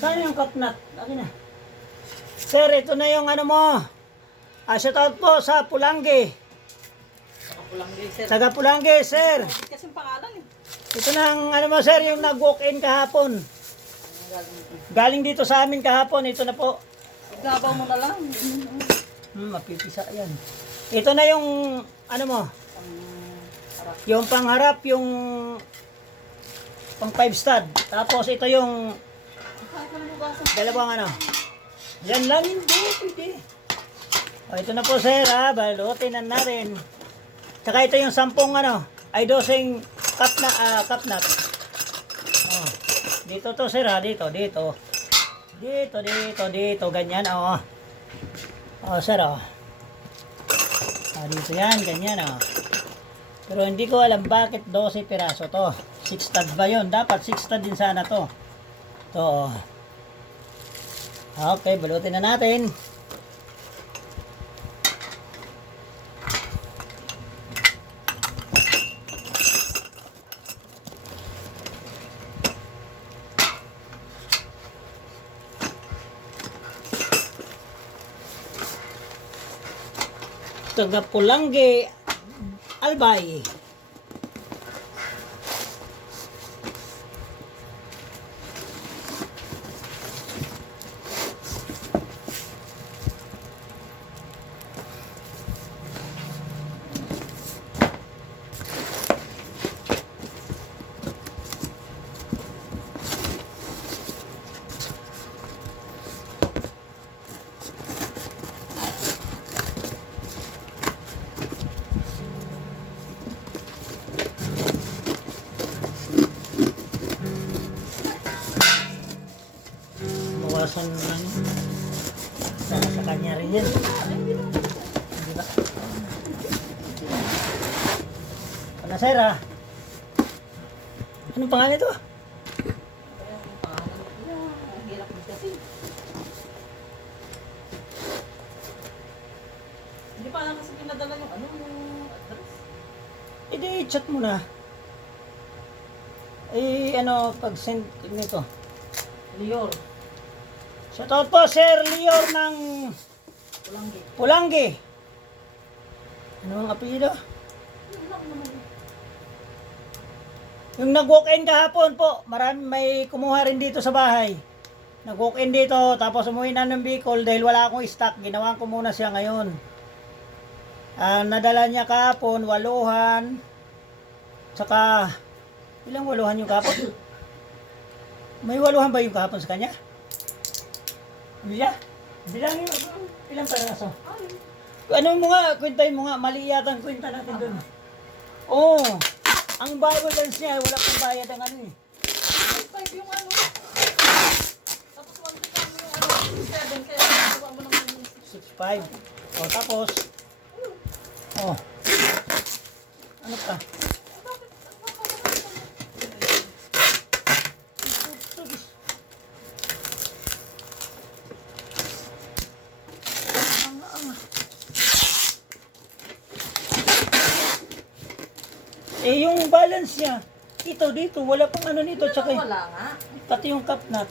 Saan yung kapnat? Akin na. Sir, ito na yung ano mo. Shout out po sa Pulangi. Pulanggi, sir. Taga Pulangi, sir. Kasi yung pangalan eh. Ito na ang ano mo, sir, yung nag-walk-in kahapon. Galing dito sa amin kahapon. Ito na po. Igabaw mo na lang. Mapipisa yan. Ito na yung ano mo. Harap. Yung pangharap, yung pang 5 stud. Tapos ito yung Kahit naman hugasan. dalawang ano. Yan lang, hindi, pwede. O, ito na po, sir, ha. Balutin na rin. Tsaka ito yung 10 ano, ay dosing kapnat. Oh. Dito to, sir, ha. Dito. Dito. Ganyan, oh. Oh, sir, oh. Dito yan, ganyan, oh. Pero hindi ko alam bakit 12 piraso to. 6 stud ba yun? Dapat 6 stud din sana to. To, oh. Okay, balutin na natin. Taga Pulangi, Albay. Bawasan naman. Para sa kanya rin yan. Di ba? Ano, sir, ha? Anong pangalan ito? Ang hirap din kasi. Hindi pa lang kasi pinadala yung ano, yung address. I-chat mo na. Ano, pag-send nito. Lior. Shoutout po, Sir Lior ng Pulanggi. Pulangi. Ano ang apelyido? Yun lang naman. Yung nag-walk-in kahapon po, marami may kumuha rin dito sa bahay. Nag-walk-in dito, tapos umuwi na ng Bicol dahil wala akong stock. Ginawa ko muna siya ngayon. Nadala niya kahapon, 8. Tsaka, ilang 8 yung kahapon? May 8 ba yung kahapon sa kanya? Bilang yung ilang peraso? Ano mo nga, kwentahin mo nga, mali yata ang kwenta natin doon. Oo. Ang balance niya, wala pang bayad ang ano eh. 5 yung ano. Tapos 1 ka mo yung ano, 7 kaya nagawa mo naman yung 6.5. O tapos, ano pa? Yung balance niya, ito dito, wala pang ano nito, tsaka wala nga. pati yung cup nut.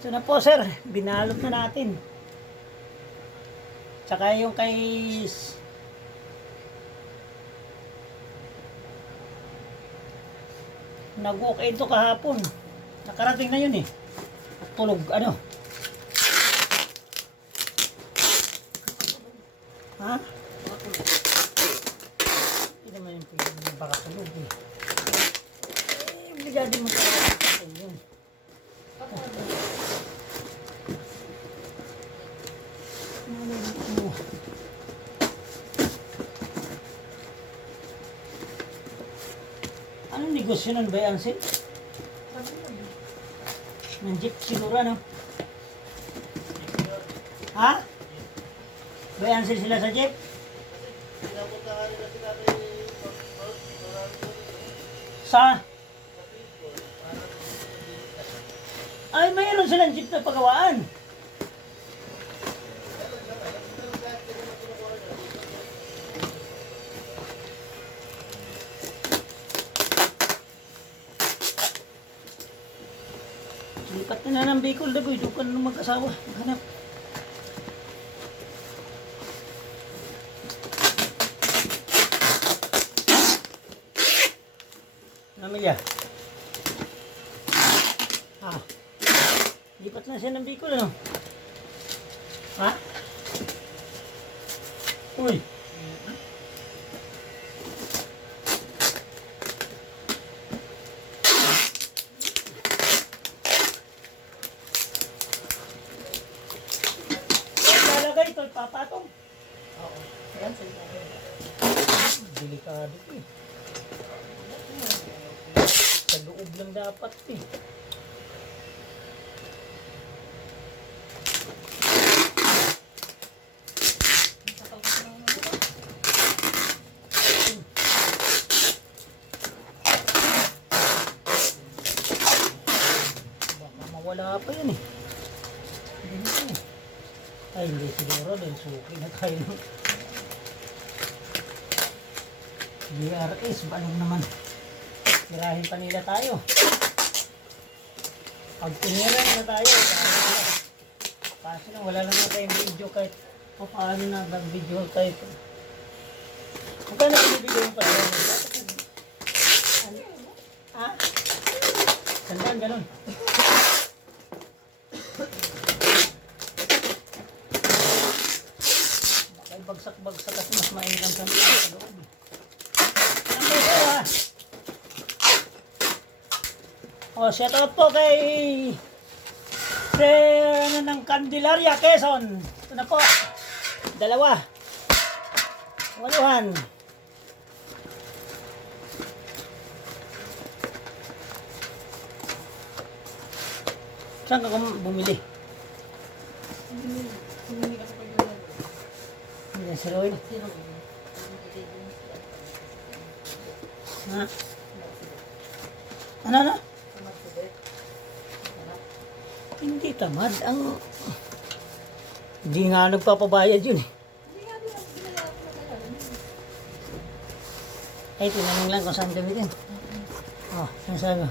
Ito na po, sir. Binalot na natin. Tsaka yung kay nag-walk ito kahapon. Nakarating na yun eh. Tulog, ano? Ha? Hindi naman yung pwede baka tulog eh. Obligado mo sa yun. negosyo nun, Bay Ansel? Sabi mo, Ng jeep siguro, ano? Ha? Bay Ansel sila sa jeep? Sa? Ay, mayroon silang jeep na pagawaan. Lipat na ng Bicol na boy, doon ka na mag-asawa. Maghanap. Namilya. Ah. Lipat na siya ng Bicol, ano? Ha? Uy. Lalagay ito, papatong. oo. Ayan, sige. Delikado ito eh. Sa loob lang dapat eh. Sakal ko ng ano ba? Baka mawala pa yan eh. Hindi eh. Ay, hindi siguro dahil suki na tayo. DRS, balong naman. Tirahin pa nila tayo. Pag tinira na tayo, kasi na wala lang na tayong video kahit paano na nag-video tayo. Magkano binibigay yung pala? Ha? Sandaan, ganun. Baka bagsak-bagsak kasi mas mainam sa mga sa loob. Ano po ha? O, shout out po kay Sir ng Candelaria, Quezon. Ito na po. Dalawa. Waluhan. Saan ka bumili? Hindi ka sa pagdala. Hindi, si Roy. Ha? Ano? Hindi tamad. Hindi nga nagpapabayad yun eh. Hindi nga din ako ginagawa ko na kaya. Ay, tinanong lang kung saan gamitin. Oh, sinasabi mo.